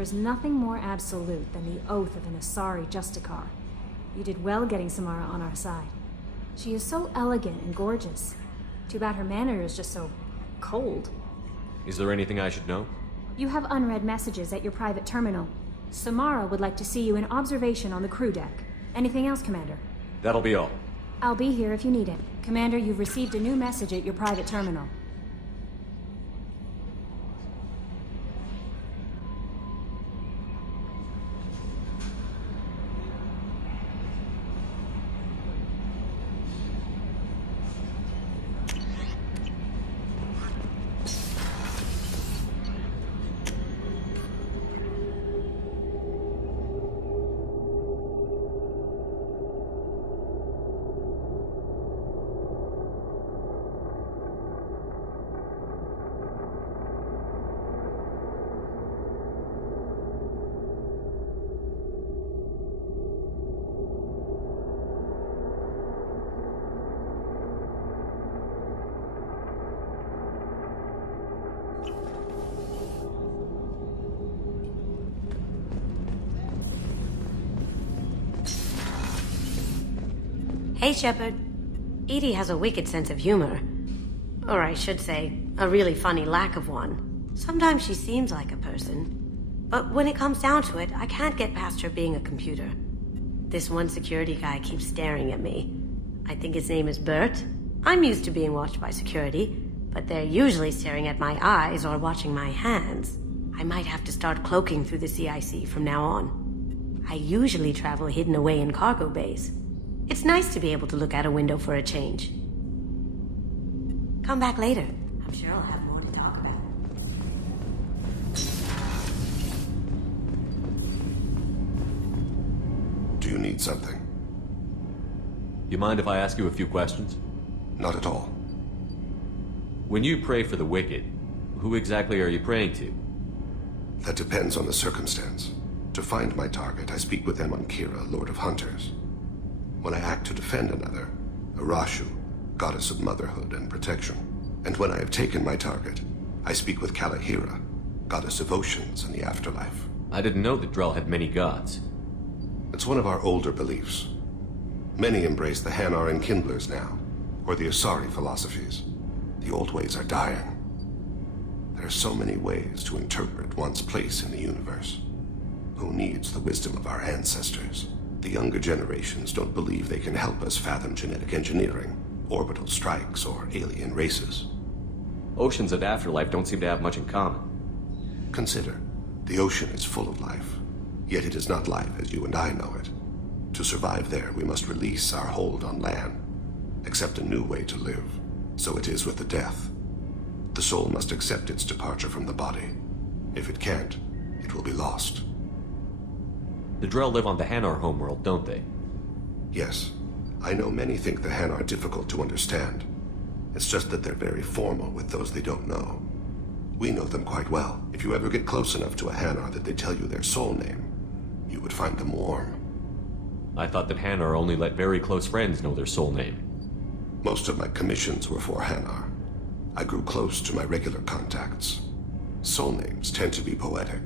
There is nothing more absolute than the oath of an Asari Justicar. You did well getting Samara on our side. She is so elegant and gorgeous. Too bad her manner is just so cold. Is there anything I should know? You have unread messages at your private terminal. Samara would like to see you in observation on the crew deck. Anything else, Commander? That'll be all. I'll be here if you need it. Commander, you've received a new message at your private terminal. Hey, Shepard. Edie has a wicked sense of humor. Or I should say, a really funny lack of one. Sometimes she seems like a person. But when it comes down to it, I can't get past her being a computer. This one security guy keeps staring at me. I think his name is Bert. I'm used to being watched by security, but they're usually staring at my eyes or watching my hands. I might have to start cloaking through the CIC from now on. I usually travel hidden away in cargo bays. It's nice to be able to look out a window for a change. Come back later. I'm sure I'll have more to talk about. Do you need something? You mind if I ask you a few questions? Not at all. When you pray for the wicked, who exactly are you praying to? That depends on the circumstance. To find my target, I speak with Kira, Lord of Hunters. When I act to defend another, Arashu, goddess of motherhood and protection. And when I have taken my target, I speak with Kalahira, goddess of oceans and the afterlife. I didn't know that Drell had many gods. It's one of our older beliefs. Many embrace the Hanar and Kindlers now, or the Asari philosophies. The old ways are dying. There are so many ways to interpret one's place in the universe. Who needs the wisdom of our ancestors? The younger generations don't believe they can help us fathom genetic engineering, orbital strikes, or alien races. Oceans and afterlife don't seem to have much in common. Consider, the ocean is full of life, yet it is not life as you and I know it. To survive there, we must release our hold on land, accept a new way to live. So it is with the death. The soul must accept its departure from the body. If it can't, it will be lost. The Drell live on the Hanar homeworld, don't they? Yes. I know many think the Hanar difficult to understand. It's just that they're very formal with those they don't know. We know them quite well. If you ever get close enough to a Hanar that they tell you their soul name, you would find them warm. I thought that Hanar only let very close friends know their soul name. Most of my commissions were for Hanar. I grew close to my regular contacts. Soul names tend to be poetic.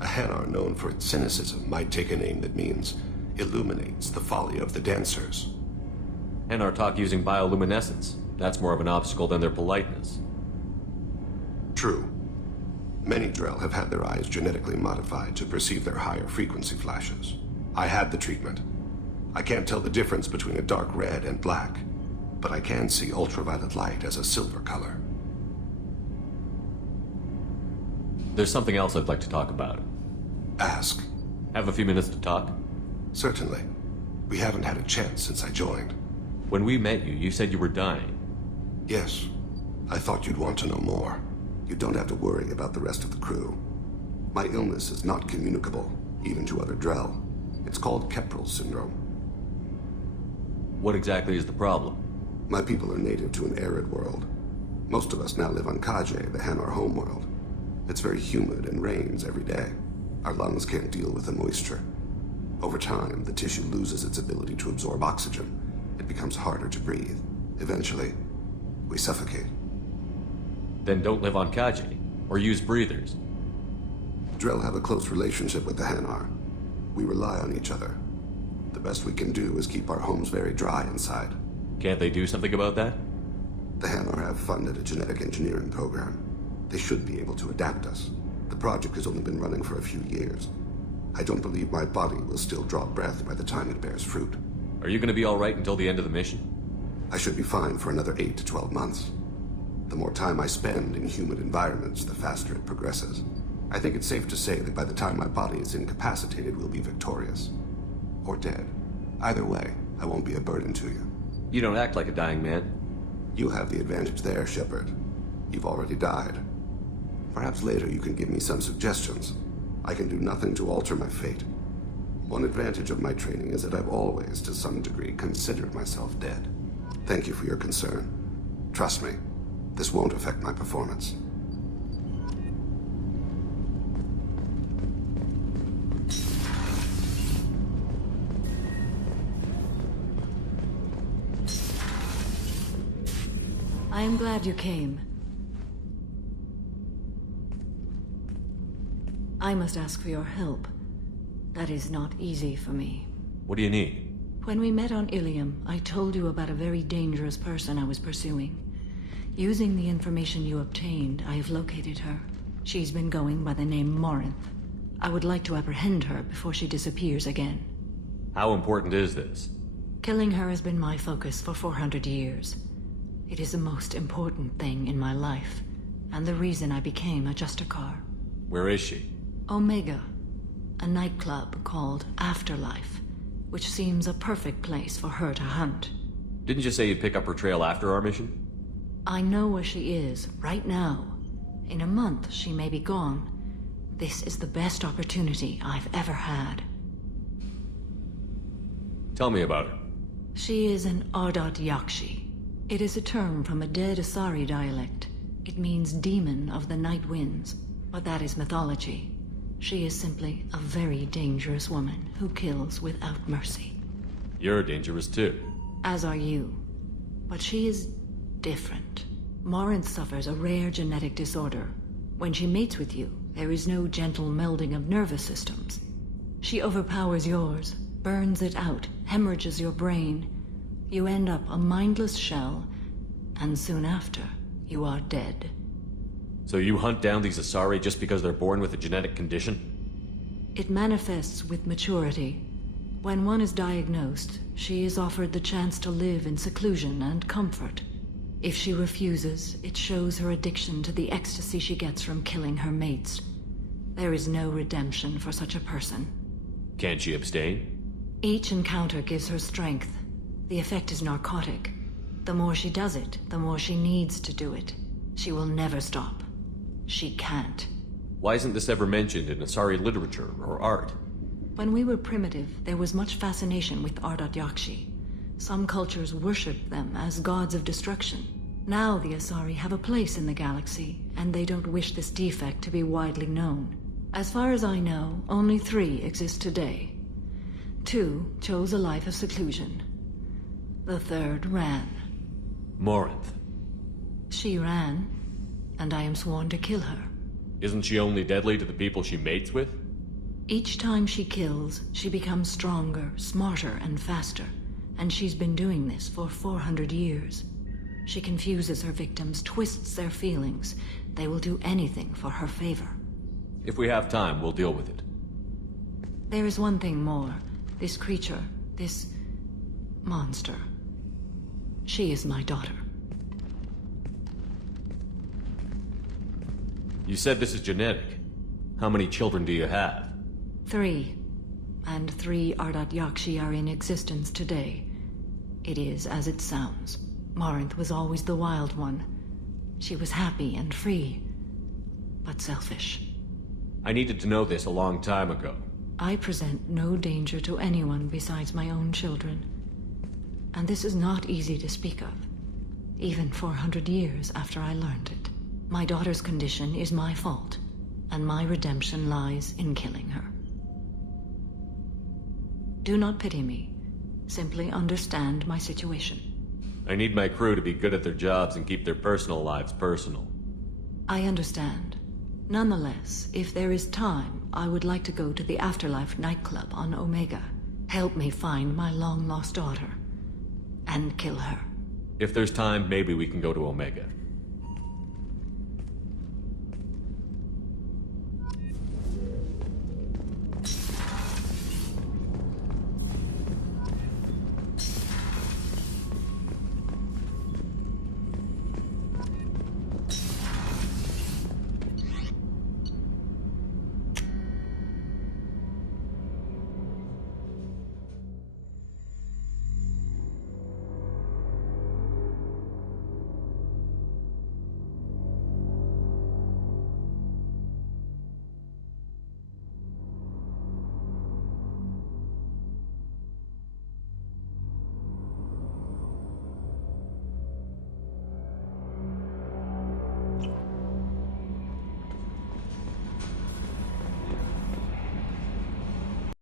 A Hanar known for its cynicism might take a name that means illuminates the folly of the dancers. Hanar talk using bioluminescence. That's more of an obstacle than their politeness. True. Many Drell have had their eyes genetically modified to perceive their higher frequency flashes. I had the treatment. I can't tell the difference between a dark red and black, but I can see ultraviolet light as a silver color. There's something else I'd like to talk about. Ask. Have a few minutes to talk? Certainly. We haven't had a chance since I joined. When we met you, you said you were dying. Yes. I thought you'd want to know more. You don't have to worry about the rest of the crew. My illness is not communicable, even to other Drell. It's called Keprel syndrome. What exactly is the problem? My people are native to an arid world. Most of us now live on Kaje, the Hanar homeworld. It's very humid and rains every day. Our lungs can't deal with the moisture. Over time, the tissue loses its ability to absorb oxygen. It becomes harder to breathe. Eventually, we suffocate. Then don't live on Kaji, or use breathers. Drell have a close relationship with the Hanar. We rely on each other. The best we can do is keep our homes very dry inside. Can't they do something about that? The Hanar have funded a genetic engineering program. They should be able to adapt us. The project has only been running for a few years. I don't believe my body will still draw breath by the time it bears fruit. Are you gonna be alright until the end of the mission? I should be fine for another 8 to 12 months. The more time I spend in humid environments, the faster it progresses. I think it's safe to say that by the time my body is incapacitated, we'll be victorious. Or dead. Either way, I won't be a burden to you. You don't act like a dying man. You have the advantage there, Shepard. You've already died. Perhaps later you can give me some suggestions. I can do nothing to alter my fate. One advantage of my training is that I've always, to some degree, considered myself dead. Thank you for your concern. Trust me, this won't affect my performance. I am glad you came. I must ask for your help. That is not easy for me. What do you need? When we met on Ilium, I told you about a very dangerous person I was pursuing. Using the information you obtained, I have located her. She's been going by the name Morinth. I would like to apprehend her before she disappears again. How important is this? Killing her has been my focus for 400 years. It is the most important thing in my life, and the reason I became a Justicar. Where is she? Omega, a nightclub called Afterlife, which seems a perfect place for her to hunt. Didn't you say you'd pick up her trail after our mission? I know where she is, right now. In a month, she may be gone. This is the best opportunity I've ever had. Tell me about her. She is an Ardat Yakshi. It is a term from a dead Asari dialect. It means demon of the night winds, but that is mythology. She is simply a very dangerous woman who kills without mercy. You're dangerous too. As are you. But she is different. Morinth suffers a rare genetic disorder. When she mates with you, there is no gentle melding of nervous systems. She overpowers yours, burns it out, hemorrhages your brain. You end up a mindless shell, and soon after, you are dead. So you hunt down these Asari just because they're born with a genetic condition? It manifests with maturity. When one is diagnosed, she is offered the chance to live in seclusion and comfort. If she refuses, it shows her addiction to the ecstasy she gets from killing her mates. There is no redemption for such a person. Can't she abstain? Each encounter gives her strength. The effect is narcotic. The more she does it, the more she needs to do it. She will never stop. She can't. Why isn't this ever mentioned in Asari literature or art? When we were primitive, there was much fascination with Ardat Yakshi. Some cultures worshipped them as gods of destruction. Now the Asari have a place in the galaxy, and they don't wish this defect to be widely known. As far as I know, only 3 exist today. 2 chose a life of seclusion. The 3rd ran. Morinth. She ran, and I am sworn to kill her. Isn't she only deadly to the people she mates with? Each time she kills, she becomes stronger, smarter, and faster. And she's been doing this for 400 years. She confuses her victims, twists their feelings. They will do anything for her favor. If we have time, we'll deal with it. There is one thing more. This creature, this monster. She is my daughter. You said this is genetic. How many children do you have? 3. And 3 Ardat Yakshi are in existence today. It is as it sounds. Morinth was always the wild one. She was happy and free, but selfish. I needed to know this a long time ago. I present no danger to anyone besides my own children. And this is not easy to speak of, even 400 years after I learned it. My daughter's condition is my fault, and my redemption lies in killing her. Do not pity me. Simply understand my situation. I need my crew to be good at their jobs and keep their personal lives personal. I understand. Nonetheless, if there is time, I would like to go to the Afterlife nightclub on Omega. Help me find my long-lost daughter. And kill her. If there's time, maybe we can go to Omega.